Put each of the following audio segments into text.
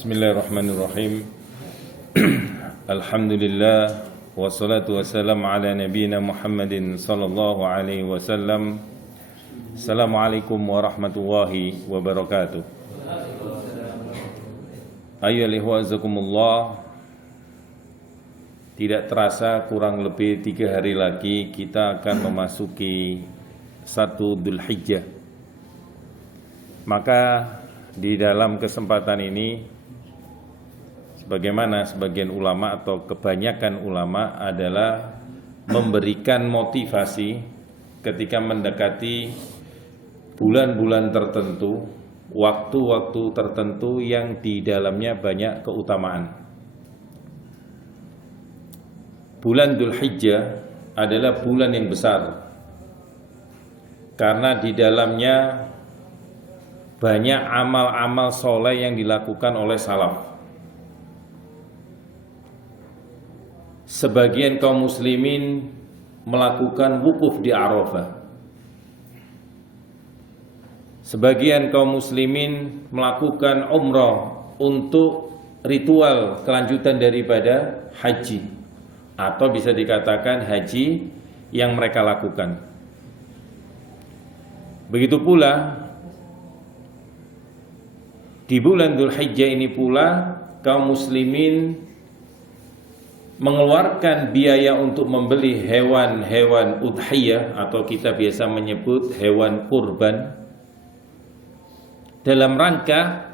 Bismillahirrahmanirrahim. Alhamdulillah wassalatu wassalamu ala nabiyyina Muhammadin sallallahu alaihi wasallam. Assalamualaikum warahmatullahi wabarakatuh. Ayyuhal ikhwah azakumullah. Tidak terasa kurang lebih 3 hari lagi kita akan memasuki 1 Dzulhijjah. Maka di dalam kesempatan ini, sebagaimana sebagian ulama atau kebanyakan ulama adalah memberikan motivasi ketika mendekati bulan-bulan tertentu, waktu-waktu tertentu yang di dalamnya banyak keutamaan. Bulan Dzulhijjah adalah bulan yang besar karena di dalamnya banyak amal-amal soleh yang dilakukan oleh salaf. Sebagian kaum muslimin melakukan wukuf di Arafah. Sebagian kaum muslimin melakukan umrah untuk ritual kelanjutan daripada haji, atau bisa dikatakan haji yang mereka lakukan. Begitu pula di bulan Dzulhijjah ini pula kaum muslimin mengeluarkan biaya untuk membeli hewan-hewan udhiyah atau kita biasa menyebut hewan kurban dalam rangka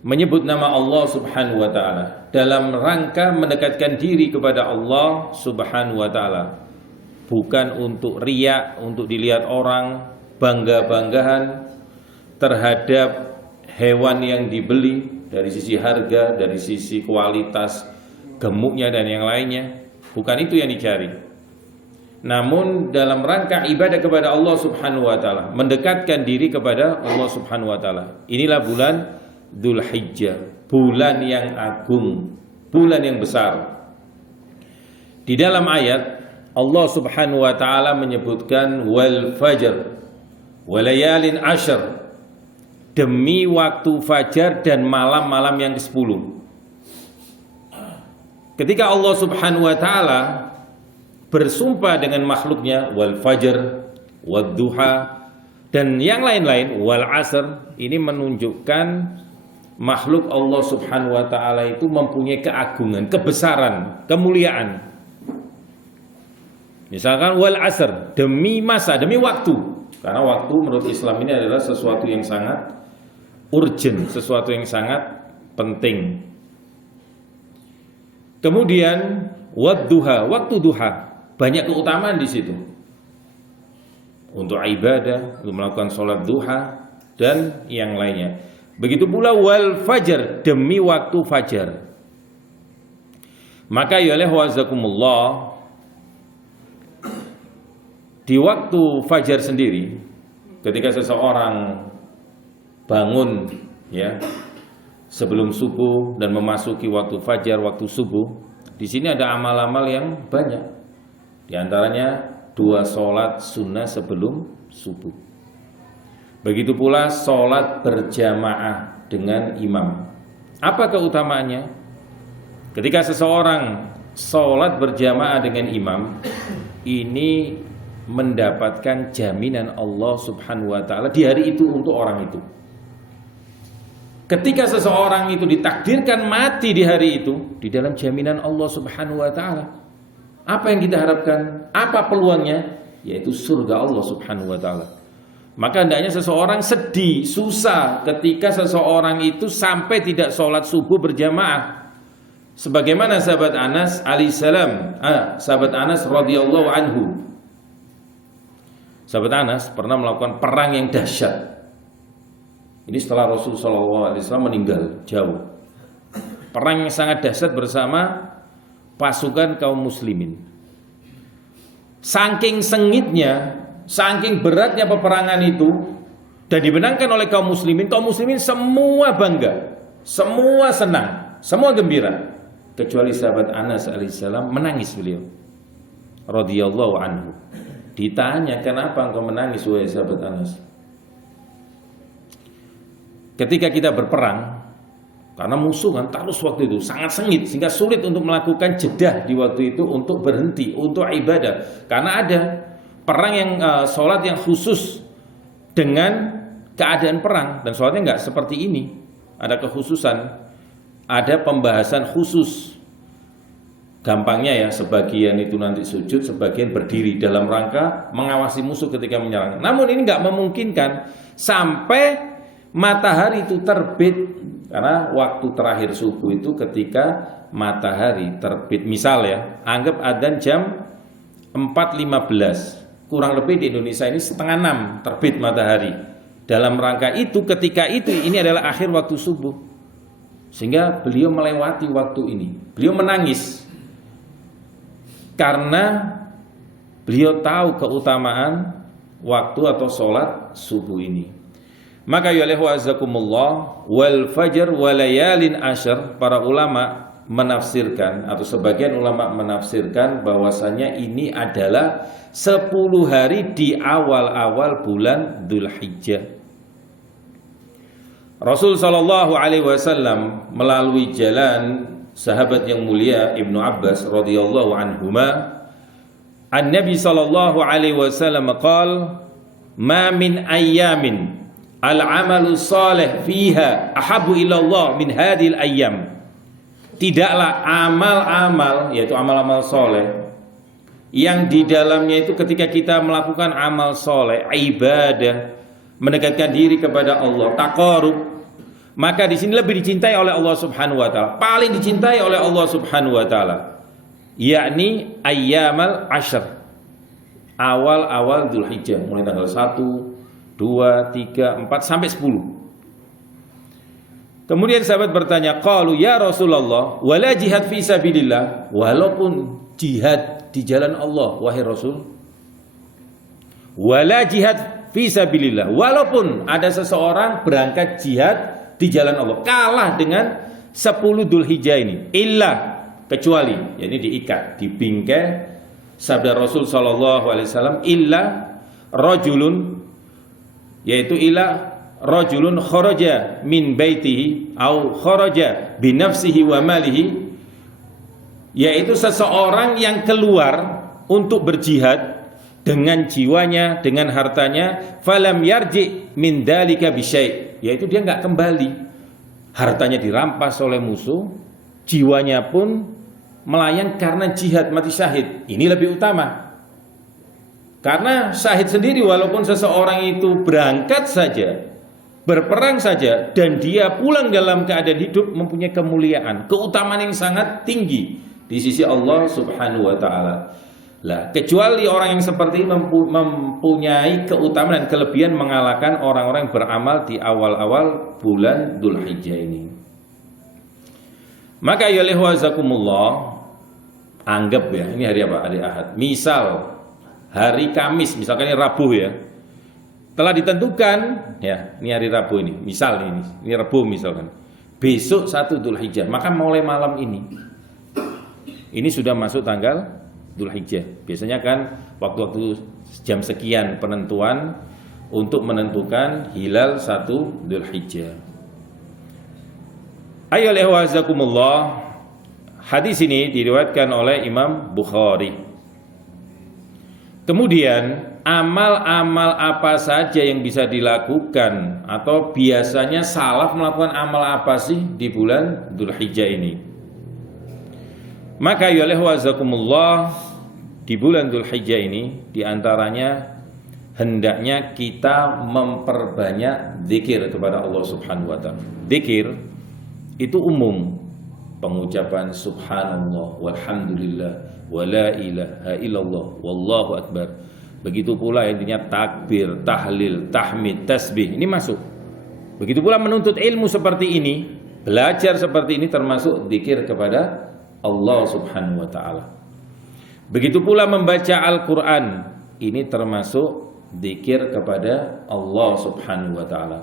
menyebut nama Allah Subhanahu wa taala, dalam rangka mendekatkan diri kepada Allah Subhanahu wa taala, bukan untuk riya, untuk dilihat orang, bangga-banggahan terhadap hewan yang dibeli dari sisi harga, dari sisi kualitas gemuknya dan yang lainnya. Bukan itu yang dicari. Namun dalam rangka ibadah kepada Allah Subhanahu wa taala, mendekatkan diri kepada Allah Subhanahu wa taala. Inilah bulan Dzulhijjah, bulan yang agung, bulan yang besar. Di dalam ayat Allah Subhanahu wa taala menyebutkan wal fajr walayalin ashr, demi waktu fajar dan malam-malam yang ke-10. Ketika Allah Subhanahu wa taala bersumpah dengan makhluknya wal fajr, wad duha dan yang lain-lain wal asr, ini menunjukkan makhluk Allah Subhanahu wa taala itu mempunyai keagungan, kebesaran, kemuliaan. Misalkan wal asr, demi masa, demi waktu. Karena waktu menurut Islam ini adalah sesuatu yang sangat urgent, sesuatu yang sangat penting. Kemudian wadduha, waktu duha, banyak keutamaan di situ. Untuk ibadah, untuk melakukan sholat duha dan yang lainnya. Begitu pula wal fajar, demi waktu fajar. Maka ya wazakumullah, di waktu fajar sendiri, ketika seseorang bangun ya sebelum subuh dan memasuki waktu fajar, waktu subuh, di sini ada amal-amal yang banyak. Di antaranya 2 sholat sunnah sebelum subuh. Begitu pula sholat berjamaah dengan imam. Apa keutamaannya? Ketika seseorang sholat berjamaah dengan imam, ini mendapatkan jaminan Allah Subhanahu wa taala di hari itu untuk orang itu. Ketika seseorang itu ditakdirkan mati di hari itu, di dalam jaminan Allah Subhanahu wa taala. Apa yang kita harapkan? Apa peluangnya? Yaitu surga Allah Subhanahu wa taala. Maka hendaknya seseorang sedih, susah ketika seseorang itu sampai tidak sholat subuh berjamaah. Sebagaimana sahabat Anas alaihissalam, sahabat Anas radhiyallahu anhu. Sahabat Anas pernah melakukan perang yang dahsyat. Ini setelah Rasulullah SAW meninggal jauh. Perang yang sangat dahsyat bersama pasukan kaum muslimin. Saking sengitnya, saking beratnya peperangan itu, dan dimenangkan oleh kaum muslimin semua bangga, semua senang, semua gembira. Kecuali sahabat Anas alaihissalam menangis beliau, radhiyallahu anhu. Ditanya, kenapa engkau menangis wahai sahabat Anas? Ketika kita berperang, Karena musuh kan terus waktu itu sangat sengit sehingga sulit untuk melakukan jedah di waktu itu untuk berhenti, untuk ibadah. Karena ada perang yang sholat yang khusus dengan keadaan perang, dan sholatnya nggak seperti ini. Ada kekhususan, ada pembahasan khusus. Gampangnya ya, sebagian itu nanti sujud, sebagian berdiri dalam rangka mengawasi musuh ketika menyerang. Namun ini nggak memungkinkan sampai matahari itu terbit, karena waktu terakhir subuh itu ketika matahari terbit. Misal ya, anggap adzan jam 4.15, kurang lebih di Indonesia ini setengah 6 terbit matahari. Dalam rangka itu, ketika itu ini adalah akhir waktu subuh, sehingga beliau melewati waktu ini. Beliau menangis karena beliau tahu keutamaan waktu atau sholat subuh ini. Maka ya azakumullah, wal fajr walayalin asyr, para ulama menafsirkan atau sebagian ulama menafsirkan bahwasanya ini adalah 10 hari di awal-awal bulan Dzulhijjah. Rasul sallallahu alaihi wasallam melalui jalan sahabat yang mulia Ibnu Abbas radhiyallahu anhuma, An-Nabi sallallahu alaihi wasallam qaal, "Ma min ayyamin al-amalu salih fiha ahabbu ila Allah min hadhil ayyam." Tidaklah amal-amal, yaitu amal-amal soleh, yang di dalamnya itu ketika kita melakukan amal soleh, ibadah, mendekatkan diri kepada Allah, taqarrub, maka di sini lebih dicintai oleh Allah Subhanahu wa taala, paling dicintai oleh Allah Subhanahu wa taala, yakni ayyamal ashr, awal-awal Dzulhijjah, mulai tanggal 1, 2, 3, 4 sampai 10. Kemudian sahabat bertanya, qalu ya Rasulullah, wala jihad fi sabilillah, walaupun jihad di jalan Allah wahai Rasul. Wala jihad fi sabilillah, walaupun ada seseorang berangkat jihad di jalan Allah, kalah dengan 10 Dzulhijjah ini, illa, kecuali, yakni diikat, dibingkai, sabda Rasul sallallahu alaihi wasallam, illa rajulun, yaitu illa rajulun kharaja min baitihi au kharaja bi nafsihi wa malihi, yaitu seseorang yang keluar untuk berjihad dengan jiwanya, dengan hartanya, falam yarji min dalika bi syai', yaitu dia enggak kembali, hartanya dirampas oleh musuh, jiwanya pun melayang karena jihad, mati syahid. Ini lebih utama. Karena syahid sendiri, walaupun seseorang itu berangkat saja, berperang saja, dan dia pulang dalam keadaan hidup, mempunyai kemuliaan, keutamaan yang sangat tinggi di sisi Allah Subhanahu wa taala. Lah, kecuali orang yang seperti ini mempunyai keutamaan dan kelebihan mengalahkan orang-orang yang beramal di awal-awal bulan Dzulhijjah ini. Maka ya wazakumullah, anggap ya, ini hari apa? Hari Ahad. Misal hari Kamis, misalkan ini Rabu ya, telah ditentukan ya, ini hari Rabu ini, misal ini Rabu misalkan, besok 1 Dzulhijjah, maka mulai malam ini sudah masuk tanggal Dzulhijjah. Biasanya kan waktu-waktu jam sekian penentuan untuk menentukan hilal 1 Dzulhijjah. Ayo wazakumullah, hadis ini diriwayatkan oleh Imam Bukhari. Kemudian amal-amal apa saja yang bisa dilakukan, atau biasanya salaf melakukan amal apa sih di bulan Dzulhijjah ini? Maka ya wazakumullah, di bulan Dzulhijjah ini diantaranya hendaknya kita memperbanyak zikir kepada Allah Subhanahu wa taala. Zikir itu umum, pengucapan subhanallah walhamdulillah wala ilaha illallah wallahu akbar. Begitu pula intinya takbir, tahlil, tahmid, tasbih, ini masuk. Begitu pula menuntut ilmu seperti ini, belajar seperti ini termasuk zikir kepada Allah Subhanahu wa taala. Begitu pula membaca Al-Qur'an, ini termasuk zikir kepada Allah Subhanahu wa taala.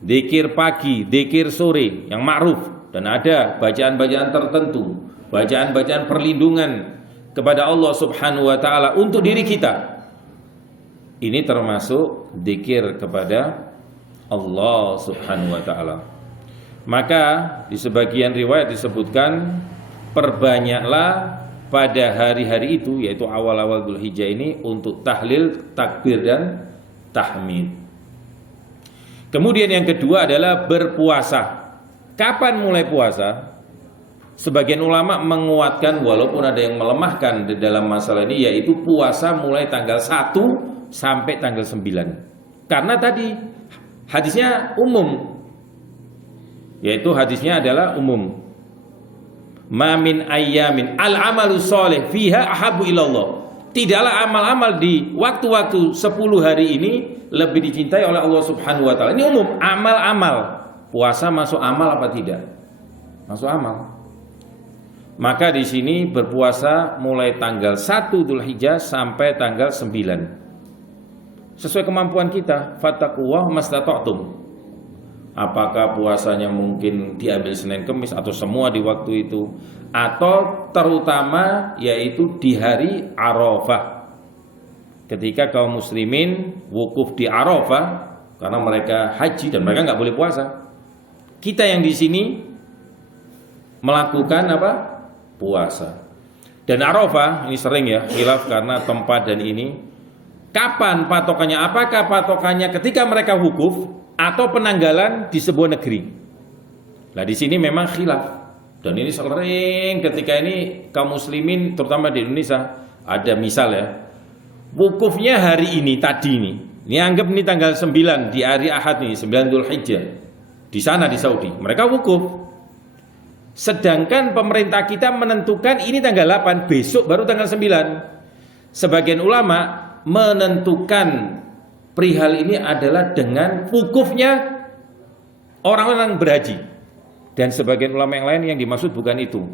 Zikir pagi, zikir sore yang ma'ruf, dan ada bacaan-bacaan tertentu, bacaan-bacaan perlindungan kepada Allah Subhanahu wa taala untuk diri kita. Ini termasuk zikir kepada Allah Subhanahu wa taala. Maka di sebagian riwayat disebutkan perbanyaklah pada hari-hari itu, yaitu awal-awal Dzulhijjah ini, untuk tahlil, takbir dan tahmid. Kemudian yang kedua adalah berpuasa. Kapan mulai puasa? Sebagian ulama menguatkan, walaupun ada yang melemahkan di dalam masalah ini, yaitu puasa mulai tanggal 1 sampai tanggal 9. Karena tadi hadisnya umum, yaitu hadisnya adalah umum. Ma min ayyamin al-amalu sholih fiha ahabbu ilallah. Tidaklah amal-amal di waktu-waktu 10 hari ini lebih dicintai oleh Allah Subhanahu wa taala. Ini umum, amal-amal. Puasa masuk amal apa tidak? Masuk amal. Maka di sini berpuasa mulai tanggal 1 Dzulhijjah sampai tanggal 9. Sesuai kemampuan kita, fattaqullaha mastata'tum. Apakah puasanya mungkin diambil Senin Kemis atau semua di waktu itu, atau terutama yaitu di hari Arafah, ketika kaum muslimin wukuf di Arafah karena mereka haji dan mereka nggak boleh puasa. Kita yang di sini melakukan apa? Puasa. Dan Arafah ini sering ya khilaf karena tempat dan ini. Kapan patokannya? Apakah patokannya ketika mereka wukuf atau penanggalan di sebuah negeri? Nah di sini memang khilaf, dan ini sering ketika ini kaum muslimin terutama di Indonesia ada misal ya, wukufnya hari ini tadi ini anggap ini tanggal 9 di hari Ahad nih, 9 Dzulhijjah di sana di Saudi mereka wukuf, sedangkan pemerintah kita menentukan ini tanggal 8, besok baru tanggal 9. Sebagian ulama menentukan perihal ini adalah dengan wukufnya orang-orang berhaji, dan sebagian ulama yang lain yang dimaksud bukan itu,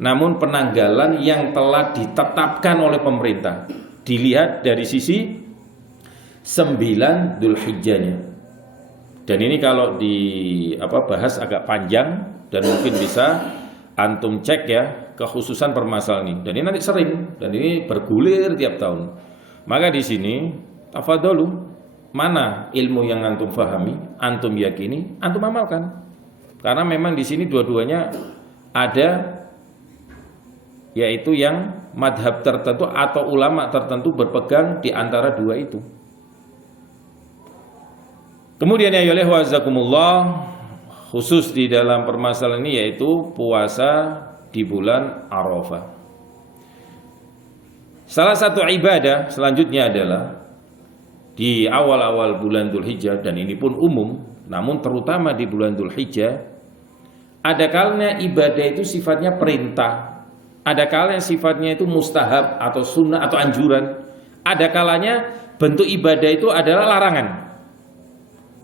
namun penanggalan yang telah ditetapkan oleh pemerintah, dilihat dari sisi 9 Dzulhijjahnya. Dan ini kalau bahas agak panjang dan mungkin bisa antum cek ya kekhususan permasalahan ini, dan ini nanti sering dan ini bergulir tiap tahun. Maka di sini tafadhalu, mana ilmu yang antum fahami, antum yakini, antum amalkan. Karena memang di sini dua-duanya ada, yaitu yang madhab tertentu atau ulama tertentu berpegang di antara dua itu. Kemudian ya wazakumullah, khusus di dalam permasalahan ini yaitu puasa di bulan Arafah. Salah satu ibadah selanjutnya adalah di awal-awal bulan Dzulhijjah, dan ini pun umum, namun terutama di bulan Dzulhijjah, ada kalanya ibadah itu sifatnya perintah, ada kalanya sifatnya itu mustahab atau sunnah atau anjuran, ada kalanya bentuk ibadah itu adalah larangan.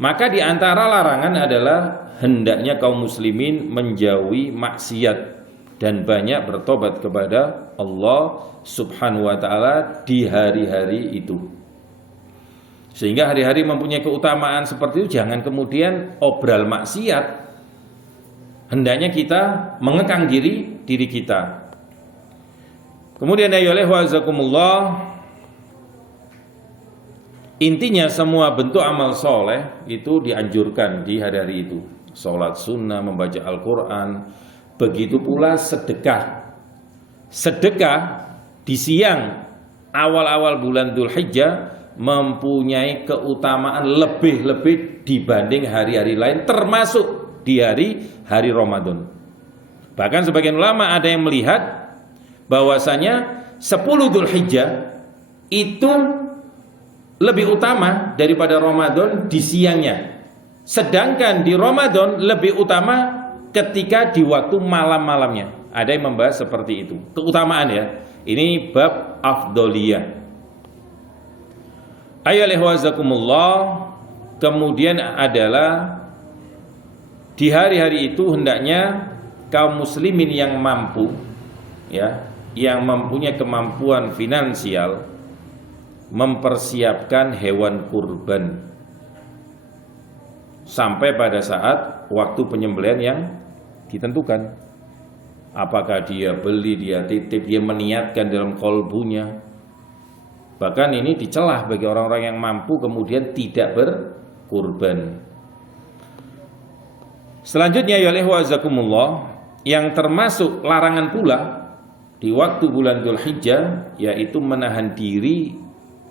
Maka di antara larangan adalah hendaknya kaum muslimin menjauhi maksiat dan banyak bertobat kepada Allah Subhanahu wa taala di hari-hari itu. Sehingga hari-hari mempunyai keutamaan seperti itu, jangan kemudian obral maksiat. Hendaknya kita mengekang diri kita. Kemudian ayolah wazakumullah, intinya semua bentuk amal soleh itu dianjurkan di hari-hari itu. Sholat sunnah, membaca Al-Quran, begitu pula sedekah. Sedekah di siang awal-awal bulan Dzulhijjah mempunyai keutamaan lebih-lebih dibanding hari-hari lain, termasuk di hari Ramadan. Bahkan sebagian ulama ada yang melihat bahwasanya 10 Dzulhijjah itu lebih utama daripada Ramadan di siangnya, sedangkan di Ramadan lebih utama ketika di waktu malam-malamnya. Ada yang membahas seperti itu, keutamaan ya. Ini bab afdoliyah. Ayolah wazakumullah. Kemudian adalah di hari-hari itu hendaknya kaum muslimin yang mampu ya, yang mempunyai kemampuan finansial mempersiapkan hewan kurban sampai pada saat waktu penyembelihan yang ditentukan. Apakah dia beli, dia titip, dia meniatkan dalam kolbunya. Bahkan ini dicelah bagi orang-orang yang mampu kemudian tidak berkurban. Selanjutnya ya wa'azakumullah, yang termasuk larangan pula di waktu bulan Dzulhijjah yaitu menahan diri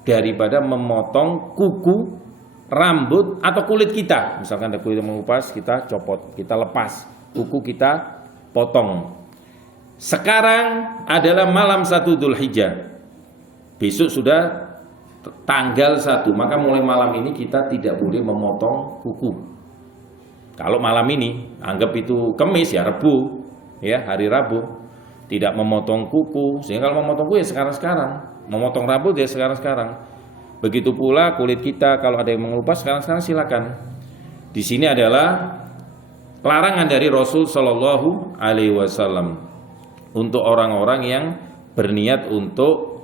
daripada memotong kuku, rambut atau kulit kita. Misalkan ada kulit yang mengupas, kita copot, kita lepas, kuku kita potong. Sekarang adalah malam 1 Dzulhijjah. Besok sudah tanggal 1, maka mulai malam ini kita tidak boleh memotong kuku. Kalau malam ini anggap itu Kamis ya, Rebu ya, hari Rabu, tidak memotong kuku. Sehingga kalau memotong kuku ya sekarang-sekarang, memotong rambut ya sekarang-sekarang. Begitu pula kulit kita, kalau ada yang mengelupas sekarang-sekarang silakan. Di sini adalah larangan dari Rasul Shallallahu Alaihi Wasallam untuk orang-orang yang berniat untuk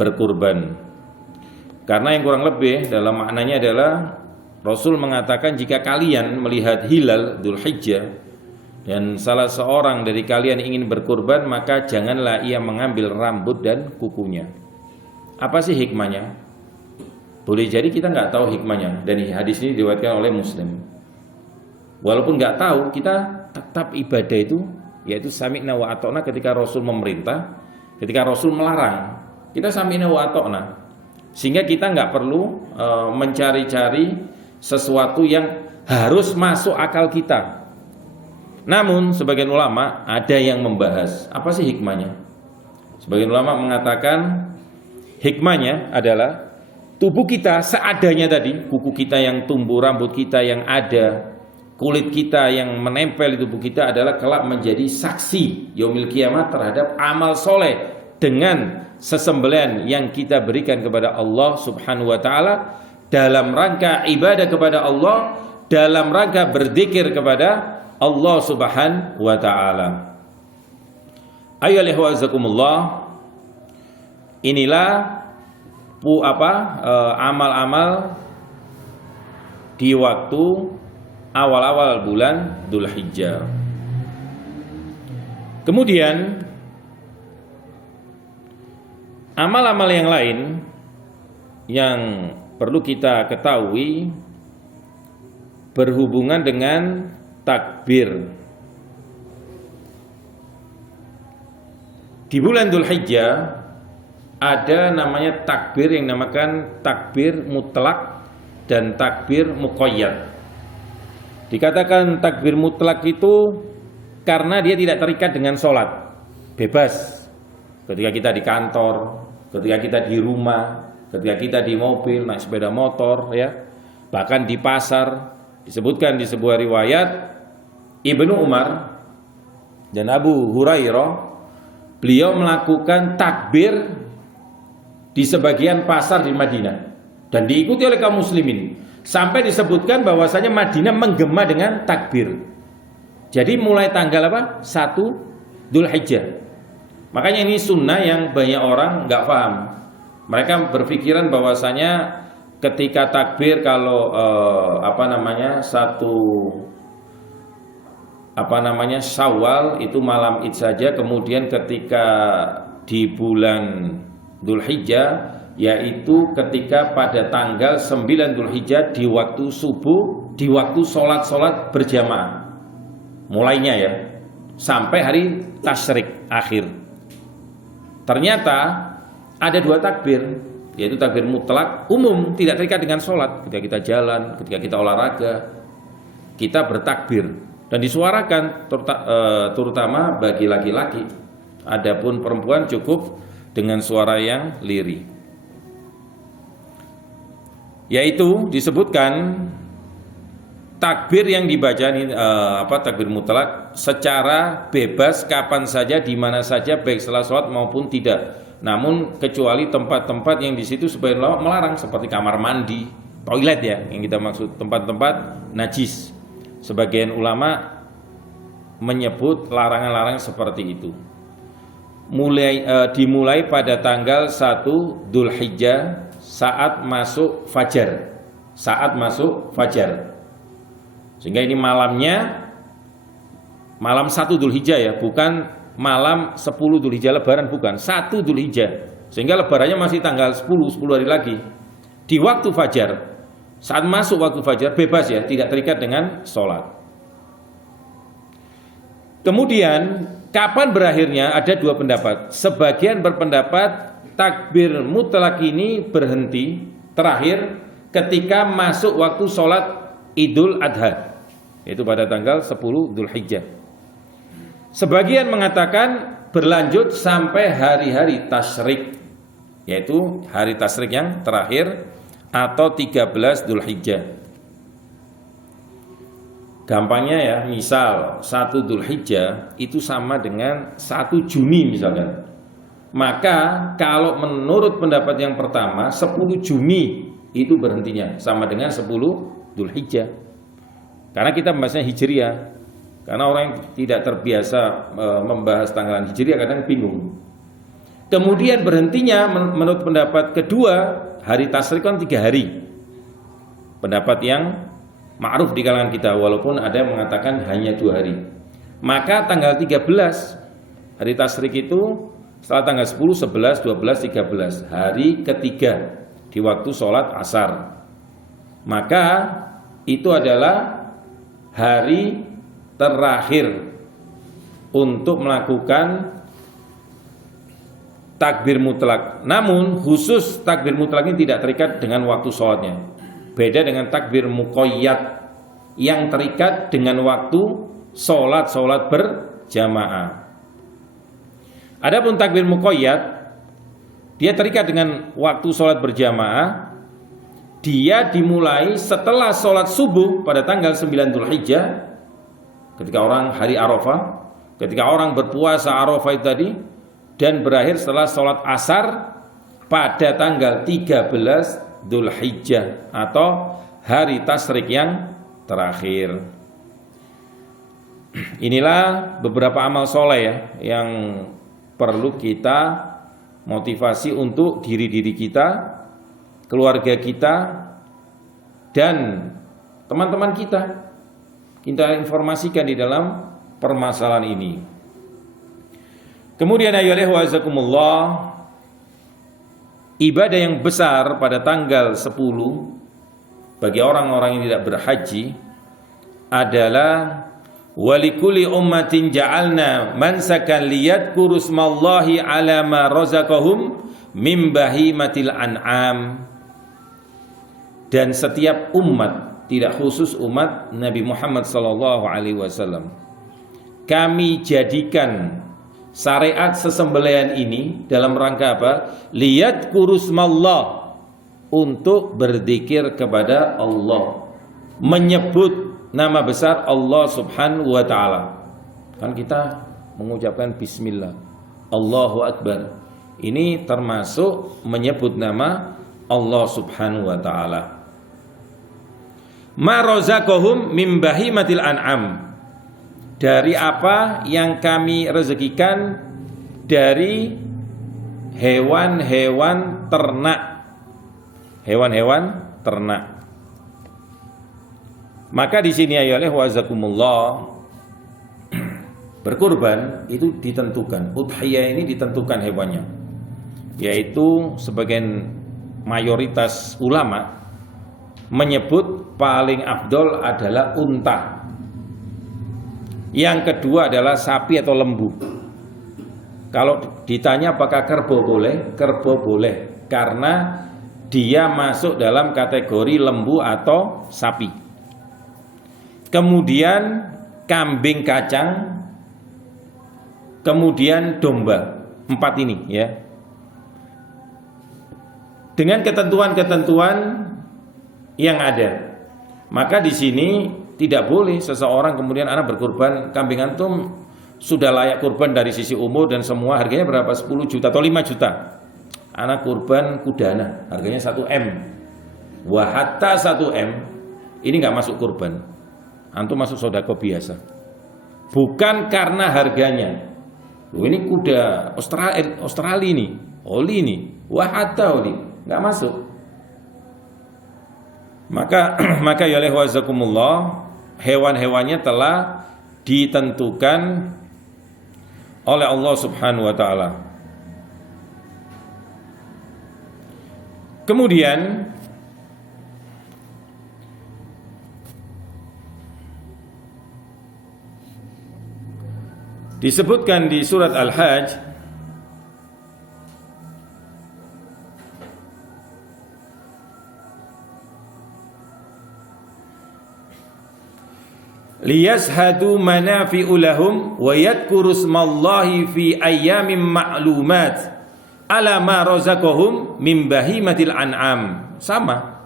berkurban. Karena yang kurang lebih dalam maknanya adalah Rasul mengatakan jika kalian melihat hilal Dzulhijjah dan salah seorang dari kalian ingin berkurban, maka janganlah ia mengambil rambut dan kukunya. Apa sih hikmahnya? Boleh jadi kita nggak tahu hikmahnya, dan hadis ini diriwayatkan oleh Muslim. Walaupun nggak tahu, kita tetap ibadah itu, yaitu sami'na wa ata'na ketika Rasul memerintah, ketika Rasul melarang, kita sami'na wa ata'na. Sehingga kita nggak perlu mencari-cari sesuatu yang harus masuk akal kita. Namun sebagian ulama ada yang membahas apa sih hikmahnya. Sebagian ulama mengatakan hikmahnya adalah tubuh kita seadanya tadi, kuku kita yang tumbuh, rambut kita yang ada, kulit kita yang menempel di tubuh kita adalah kelak menjadi saksi yaumil kiamat terhadap amal soleh dengan sesembelihan yang kita berikan kepada Allah Subhanahu wa taala dalam rangka ibadah kepada Allah, dalam rangka berzikir kepada Allah Subhanahu wa taala. Ayyuhallazina, inilah amal-amal di waktu awal-awal bulan Dzulhijjah. Kemudian amal-amal yang lain yang perlu kita ketahui berhubungan dengan takbir. Di bulan Dzulhijjah ada namanya takbir yang dinamakan takbir mutlak dan takbir muqayyad. Dikatakan takbir mutlak itu karena dia tidak terikat dengan sholat, bebas. Ketika kita di kantor, ketika kita di rumah, ketika kita di mobil, naik sepeda motor, ya, bahkan di pasar. Disebutkan di sebuah riwayat Ibnu Umar dan Abu Hurairah, beliau melakukan takbir di sebagian pasar di Madinah dan diikuti oleh kaum muslimin, sampai disebutkan bahwasanya Madinah menggema dengan takbir. Jadi mulai tanggal 1 Dzulhijjah. Makanya ini sunnah yang banyak orang nggak paham. Mereka berpikiran bahwasanya ketika takbir kalau Syawal itu malam Id saja, kemudian ketika di bulan Dzulhijjah yaitu ketika pada tanggal 9 Dzulhijjah di waktu subuh, di waktu sholat berjamaah mulainya ya, sampai hari tasyrik akhir. Ternyata ada 2 takbir, yaitu takbir mutlak umum, tidak terikat dengan sholat. Ketika kita jalan, ketika kita olahraga, kita bertakbir dan disuarakan terutama bagi laki-laki. Adapun perempuan cukup dengan suara yang lirih. Yaitu disebutkan takbir yang dibaca takbir mutlak secara bebas kapan saja, di mana saja, baik setelah sholat maupun tidak. Namun kecuali tempat-tempat yang di situ sebagian ulama melarang, seperti kamar mandi, toilet ya, yang kita maksud tempat-tempat najis. Sebagian ulama menyebut larangan-larangan seperti itu. Dimulai pada tanggal 1 Dzulhijjah saat masuk fajar. Sehingga ini malamnya malam 1 Dzulhijjah ya, bukan malam 10 Dzulhijjah lebaran, bukan, 1 Dzulhijjah. Sehingga lebarannya masih tanggal 10 hari lagi. Di waktu fajar, saat masuk waktu fajar bebas ya, tidak terikat dengan sholat. Kemudian kapan berakhirnya? Ada dua pendapat. Sebagian berpendapat takbir mutlak ini berhenti terakhir ketika masuk waktu sholat Idul Adha, yaitu pada tanggal 10 Dzulhijjah. Sebagian mengatakan berlanjut sampai hari-hari tasyrik, yaitu hari tasyrik yang terakhir atau 13 Dzulhijjah. Gampangnya ya, misal 1 Dzulhijjah itu sama dengan 1 Juni misalkan. Maka kalau menurut pendapat yang pertama 10 Juni itu berhentinya sama dengan 10 Dzulhijjah. Karena kita membahasnya Hijriah. Karena orang yang tidak terbiasa membahas tanggalan Hijriah kadang bingung. Kemudian berhentinya menurut pendapat kedua, hari tasyrik kan 3 hari. Pendapat yang ma'ruf di kalangan kita, walaupun ada yang mengatakan hanya 2 hari. Maka tanggal 13 hari tasyrik itu setelah tanggal 10, 11, 12, 13, hari ketiga di waktu sholat asar. Maka itu adalah hari terakhir untuk melakukan takbir mutlak. Namun khusus takbir mutlak ini tidak terikat dengan waktu sholatnya. Beda dengan takbir muqayyad yang terikat dengan waktu sholat berjamaah. Adapun takbir muqayyad, dia terikat dengan waktu sholat berjamaah. Dia dimulai setelah sholat subuh pada tanggal 9 Dzulhijjah, ketika orang hari Arafah, ketika orang berpuasa Arafah itu tadi, dan berakhir setelah sholat asar pada tanggal 13 Dzulhijjah atau hari tasyrik yang terakhir. Inilah beberapa amal soleh ya, yang perlu kita motivasi untuk diri-diri kita, keluarga kita, dan teman-teman kita. Kita informasikan di dalam permasalahan ini. Kemudian ayyuhal wazakumullah, ibadah yang besar pada tanggal 10 bagi orang-orang yang tidak berhaji adalah walikulli ummatin ja'alna mansakan liyadhkuru smallahi ala ma razaqahum mim bahimatil an'am. Dan setiap umat, tidak khusus umat Nabi Muhammad SAW, kami jadikan syariat sesembelihan ini dalam rangka apa? Liyadhkuru smallah, untuk berzikir kepada Allah, menyebut nama besar Allah Subhanahu wa taala. Kan kita mengucapkan bismillah, Allahu akbar. Ini termasuk menyebut nama Allah Subhanahu wa taala. Ma razaqahum mim bahimatil an'am, dari apa yang kami rezekikan dari hewan-hewan ternak. Hewan-hewan ternak. Maka di sini ayolah wazakumullah, berkurban itu ditentukan. Udhiyah ini ditentukan hewannya, yaitu sebagian mayoritas ulama menyebut paling afdol adalah unta. Yang kedua adalah sapi atau lembu. Kalau ditanya apakah kerbau boleh? Kerbau boleh, karena dia masuk dalam kategori lembu atau sapi. Kemudian kambing kacang, kemudian domba. 4 ini ya. Dengan ketentuan-ketentuan yang ada. Maka di sini tidak boleh seseorang kemudian anak berkurban kambing antum sudah layak kurban dari sisi umur dan semua, harganya berapa? 10 juta atau 5 juta. Anak kurban kudana harganya 1 M. Wa hatta 1 M ini enggak masuk kurban. Antum masuk sedekah biasa. Bukan karena harganya. Loh, ini kuda Australia ini, oli ini, wa hatta oli, enggak masuk. Maka ya wazakumullah, hewan-hewannya telah ditentukan oleh Allah Subhanahu wa taala. Kemudian Disebutkan di surat Al-Hajj, liyashhadu manafi'u lahum wa yadhkuru ismallahi fi ayyamin ma'lumat ala ma razaqahum min bahimatil an'am. Sama,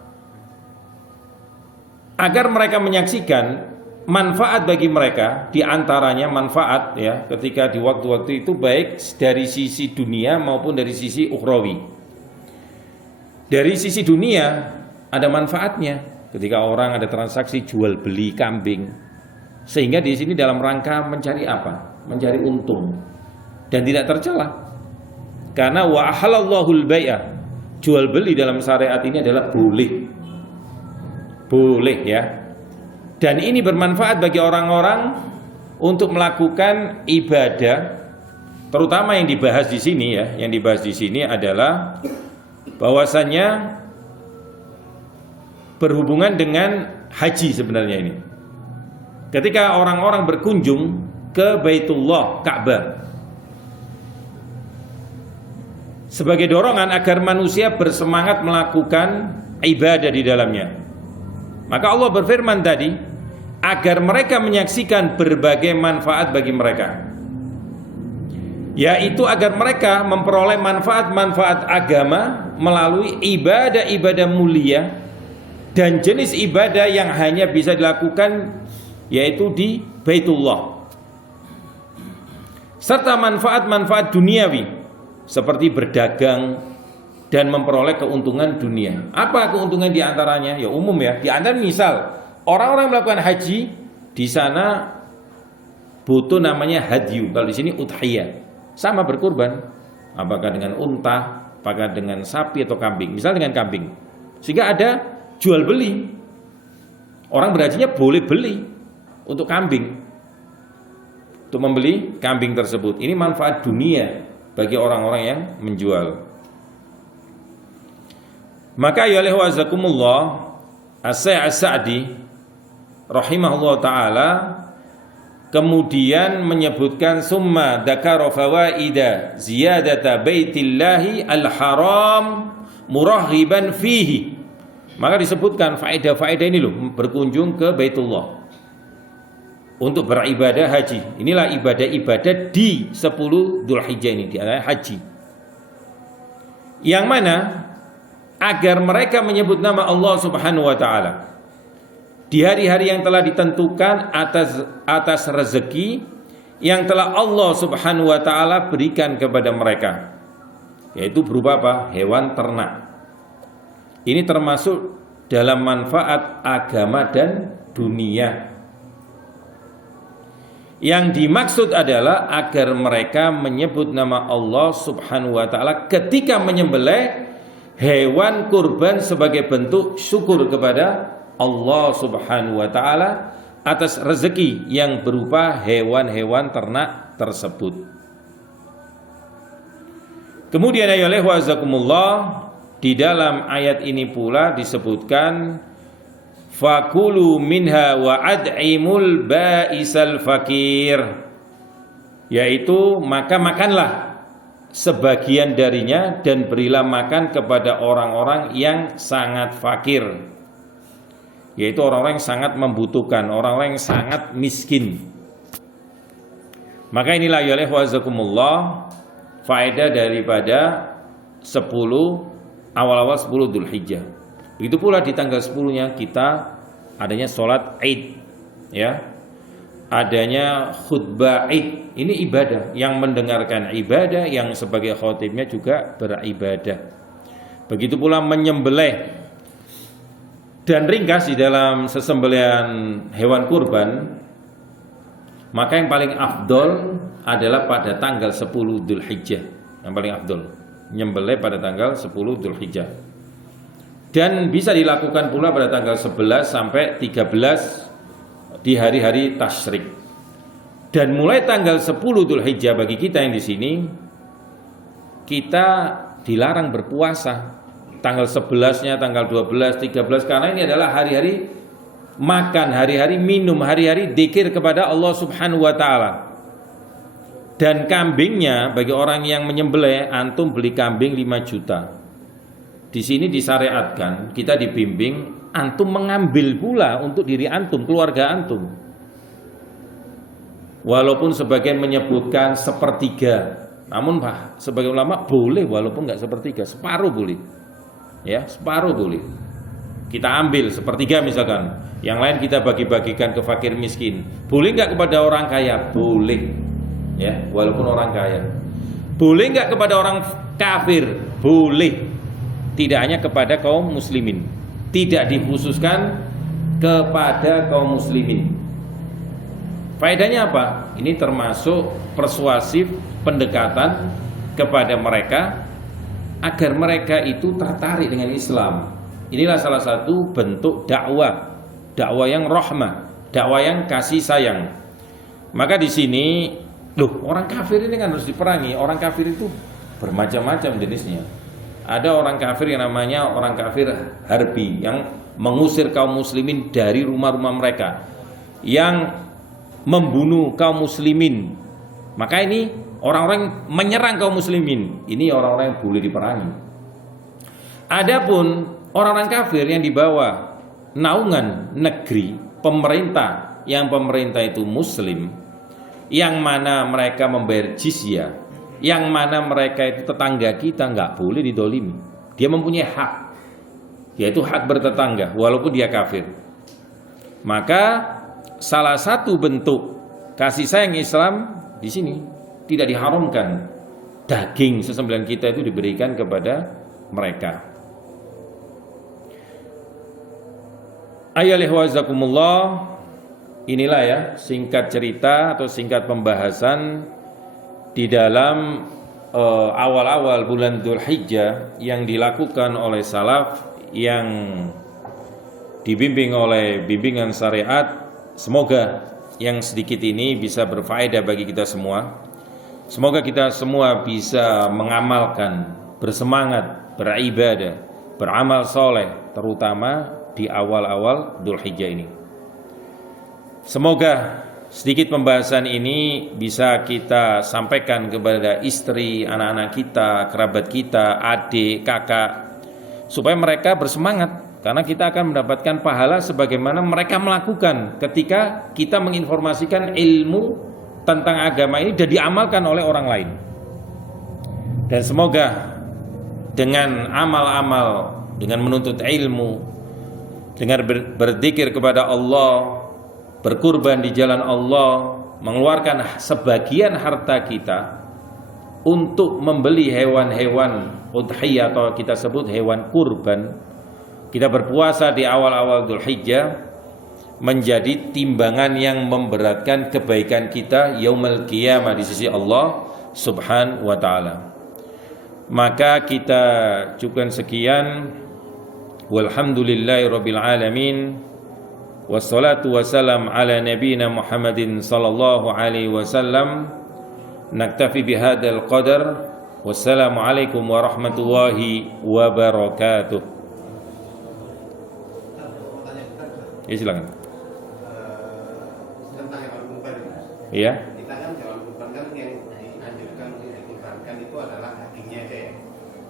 agar mereka menyaksikan manfaat bagi mereka, di antaranya manfaat ya ketika di waktu-waktu itu baik dari sisi dunia maupun dari sisi ukhrawi. Dari sisi dunia ada manfaatnya ketika orang ada transaksi jual beli kambing, sehingga di sini dalam rangka mencari apa? Mencari untung dan tidak tercela. Karena wa ahallallahul bai'a, jual beli dalam syariat ini adalah boleh. Boleh ya. Dan ini bermanfaat bagi orang-orang untuk melakukan ibadah, terutama yang dibahas di sini ya. Yang dibahas di sini adalah bahwasannya berhubungan dengan haji sebenarnya ini. Ketika orang-orang berkunjung ke Baitullah, Ka'bah, sebagai dorongan agar manusia bersemangat melakukan ibadah di dalamnya, maka Allah berfirman tadi, agar mereka menyaksikan berbagai manfaat bagi mereka, yaitu agar mereka memperoleh manfaat-manfaat agama melalui ibadah-ibadah mulia dan jenis ibadah yang hanya bisa dilakukan yaitu di Baitullah, serta manfaat-manfaat duniawi seperti berdagang dan memperoleh keuntungan dunia. Apa keuntungan diantaranya? Ya umum ya. Di antara misal orang-orang melakukan haji di sana butuh namanya hadyu. Kalau di sini udhiyah, sama berkurban. Apakah dengan unta, apakah dengan sapi atau kambing? Misal dengan kambing, sehingga ada jual beli. Orang berhajinya boleh beli untuk kambing, untuk membeli kambing tersebut. Ini manfaat dunia bagi orang-orang yang menjual. Maka ya wazakumullah, As-Syaikh As-Sa'di rahimahullah ta'ala kemudian menyebutkan summa dzakara fawaida ziyadata baitillahi al-haram murahiban fihi. Maka disebutkan faedah-faedah ini loh, berkunjung ke Baitullah untuk beribadah haji. Inilah ibadah-ibadah di 10 Dzulhijjah ini, di antara haji. Yang mana agar mereka menyebut nama Allah Subhanahu wa taala di hari-hari yang telah ditentukan atas rezeki yang telah Allah Subhanahu wa taala berikan kepada mereka, yaitu berupa apa? Hewan ternak. Ini termasuk dalam manfaat agama dan dunia. Yang dimaksud adalah agar mereka menyebut nama Allah Subhanahu wa taala ketika menyembelih hewan kurban sebagai bentuk syukur kepada Allah Subhanahu wa taala atas rezeki yang berupa hewan-hewan ternak tersebut. Kemudian ayolah wazakumullah, di dalam ayat ini pula disebutkan fakulu minha wa ad'imul ba'isal fakir, yaitu maka makanlah sebagian darinya dan berilah makan kepada orang-orang yang sangat fakir, yaitu orang-orang yang sangat membutuhkan, orang-orang yang sangat miskin. Maka inilah ya wazakumullah faedah daripada 10 awal-awal 10 Dzulhijjah. Begitu pula di tanggal 10-nya kita adanya sholat Id, ya, adanya khutbah Id. Ini ibadah, yang mendengarkan ibadah, yang sebagai khatibnya juga beribadah. Begitu pula menyembelih. Dan ringkas di dalam sesembelihan hewan kurban, maka yang paling afdol adalah pada tanggal 10 Dzulhijjah. Yang paling afdol nyembelih pada tanggal 10 Dzulhijjah. Dan bisa dilakukan pula pada tanggal 11 sampai 13 di hari-hari tasyrik. Dan mulai tanggal 10 Dzulhijjah bagi kita yang di sini, kita dilarang berpuasa. Tanggal 11-nya, tanggal 12, 13, karena ini adalah hari-hari makan, hari-hari minum, hari-hari dzikir kepada Allah Subhanahu wa taala. Dan kambingnya bagi orang yang menyembelih, antum beli kambing 5 juta. Di sini disyariatkan, kita dibimbing, antum mengambil pula untuk diri antum, keluarga antum. Walaupun sebagian menyebutkan sepertiga, namun sebagai ulama boleh walaupun nggak sepertiga, separuh boleh. Ya, separuh boleh. Kita ambil sepertiga misalkan, yang lain kita bagi-bagikan ke fakir miskin. Boleh nggak kepada orang kaya? Boleh. Ya, walaupun orang kaya. Boleh nggak kepada orang kafir? Boleh. Tidak hanya kepada kaum muslimin. Tidak dikhususkan kepada kaum muslimin. Faedahnya apa? Ini termasuk persuasif pendekatan kepada mereka agar mereka itu tertarik dengan Islam. Inilah salah satu bentuk dakwah, dakwah yang rahmah, dakwah yang kasih sayang. Maka di sini orang kafir ini kan harus diperangi. Orang kafir itu bermacam-macam jenisnya. Ada orang kafir yang namanya orang kafir harbi, yang mengusir kaum muslimin dari rumah-rumah mereka, yang membunuh kaum muslimin. Maka ini orang-orang menyerang kaum muslimin. Ini orang-orang yang boleh diperangi. Adapun orang-orang kafir yang di bawah naungan negeri pemerintah, yang pemerintah itu muslim, yang mana mereka membayar jizyah, yang mana mereka itu tetangga kita, nggak boleh didolimi. Dia mempunyai hak, yaitu hak bertetangga walaupun dia kafir. Maka salah satu bentuk kasih sayang Islam di sini tidak diharamkan daging sesembelihan kita itu diberikan kepada mereka. Ayyuhallazina inilah ya singkat cerita atau singkat pembahasan di dalam awal-awal bulan Dzulhijjah yang dilakukan oleh salaf yang dibimbing oleh bimbingan syariat. Semoga yang sedikit ini bisa berfaedah bagi kita semua. Semoga kita semua bisa mengamalkan, bersemangat, beribadah, beramal soleh, terutama di awal-awal Dzulhijjah ini. Semoga sedikit pembahasan ini bisa kita sampaikan kepada istri, anak-anak kita, kerabat kita, adik, kakak, supaya mereka bersemangat. Karena kita akan mendapatkan pahala sebagaimana mereka melakukan ketika kita menginformasikan ilmu tentang agama ini dan diamalkan oleh orang lain. Dan semoga dengan amal-amal, dengan menuntut ilmu, dengan berzikir kepada Allah, berkurban di jalan Allah, mengeluarkan sebagian harta kita untuk membeli hewan-hewan udhiyah atau kita sebut hewan kurban, kita berpuasa di awal-awal Dzulhijjah menjadi timbangan yang memberatkan kebaikan kita yaumul qiyamah di sisi Allah Subhanahu wa taala. Maka kita cukupkan sekian. Walhamdulillahirabbil alamin. Wassalatu wassalam ala nabiyyina Muhammadin sallallahu alaihi wasallam. Naktafi bihadzal qadar. Wassalamualaikum warahmatullahi wabarakatuh. Ya silakan. Tentang hewan kurban itu. Iya. Kita kan hewan kurban kan yang dianjurkan untuk dikurbankan itu adalah dagingnya aja ya.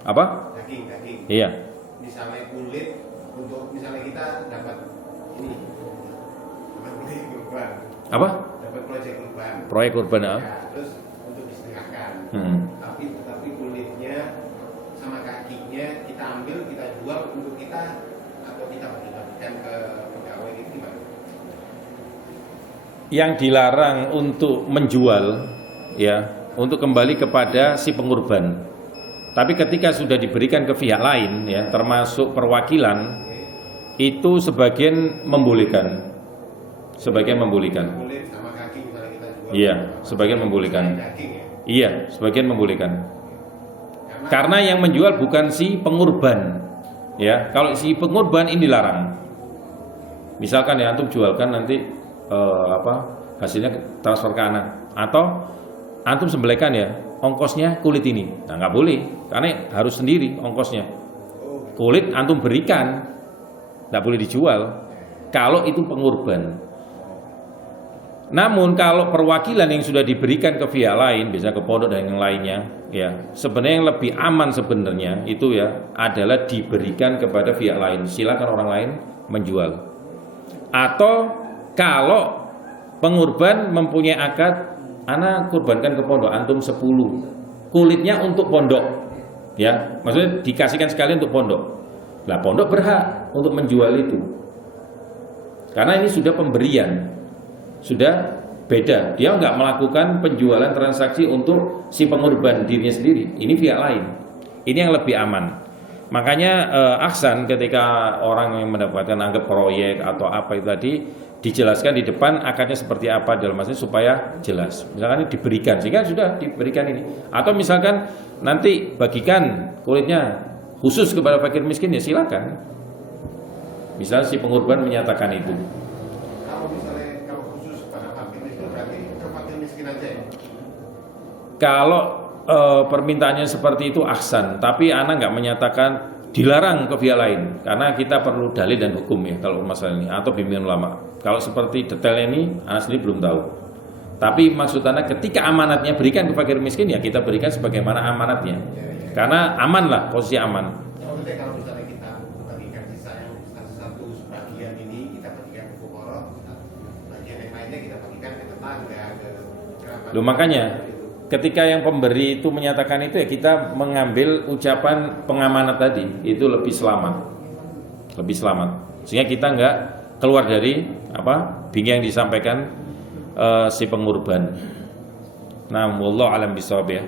Apa? Daging. Iya. Misalnya kulit, untuk misalnya kita dapat ini, dapat proyek kurban. Apa? Dapat proyek kurban. Proyek kurban ya. Terus untuk disedekahkan. Tapi kulitnya sama kakinya kita ambil, kita jual untuk kita atau kita bagi-bagikan ke pegawai itu gimana? Yang dilarang untuk menjual ya, untuk kembali kepada si pengurban. Tapi ketika sudah diberikan ke pihak lain ya, termasuk perwakilan, itu sebagian membolehkan. Sebagian membolehkan. Kulit sama kaki misalnya kita jual. Iya, sebagian membolehkan. Daging ya. Iya, sebagian membolehkan. Karena yang menjual bukan si pengurban. Ya, kalau si pengurban ini dilarang. Misalkan ya antum jualkan nanti hasilnya transfer ke anak, atau antum sembelihkan ya, ongkosnya kulit ini. Nah, nggak boleh, karena harus sendiri ongkosnya. Kulit antum berikan, nggak boleh dijual. Kalau itu pengurban. Namun kalau perwakilan yang sudah diberikan ke pihak lain, bisa ke pondok dan yang lainnya, ya sebenarnya yang lebih aman sebenarnya itu ya adalah diberikan kepada pihak lain. Silakan orang lain menjual. Atau kalau pengurban mempunyai akad, ana kurbankan ke pondok antum 10, kulitnya untuk pondok, ya maksudnya dikasihkan sekalian untuk pondok. Lah pondok berhak untuk menjual itu, karena ini sudah pemberian. Sudah beda, dia nggak melakukan penjualan transaksi untuk si pengorban dirinya sendiri, ini pihak lain, ini yang lebih aman. Makanya ahsan ketika orang yang mendapatkan anggap proyek atau apa itu tadi dijelaskan di depan akadnya seperti apa dalam maksudnya supaya jelas, misalkan ini diberikan sehingga sudah diberikan ini, atau misalkan nanti bagikan kulitnya khusus kepada fakir miskin ya silakan, misal si pengorban menyatakan itu. Kalau permintaannya seperti itu ahsan, tapi ana nggak menyatakan dilarang ke pihak lain, karena kita perlu dalil dan hukum ya kalau masalah ini, atau bimbingan ulama. Kalau seperti detailnya ini, ana sendiri belum tahu. Tapi maksud ana ketika amanatnya berikan ke fakir miskin ya kita berikan sebagaimana amanatnya, karena aman lah, posisi aman. Kalau misalnya kita bagikan sisa yang satu sebagian ini kita bagikan ke fuqara, bagian yang lainnya kita bagikan ke tetangga, ke kerabat. Loh makanya ketika yang pemberi itu menyatakan itu ya kita mengambil ucapan pengamanat tadi itu lebih selamat, sehingga kita nggak keluar dari apa bingkai yang disampaikan si pengurban. Nah, wallahu alam bisawab ya.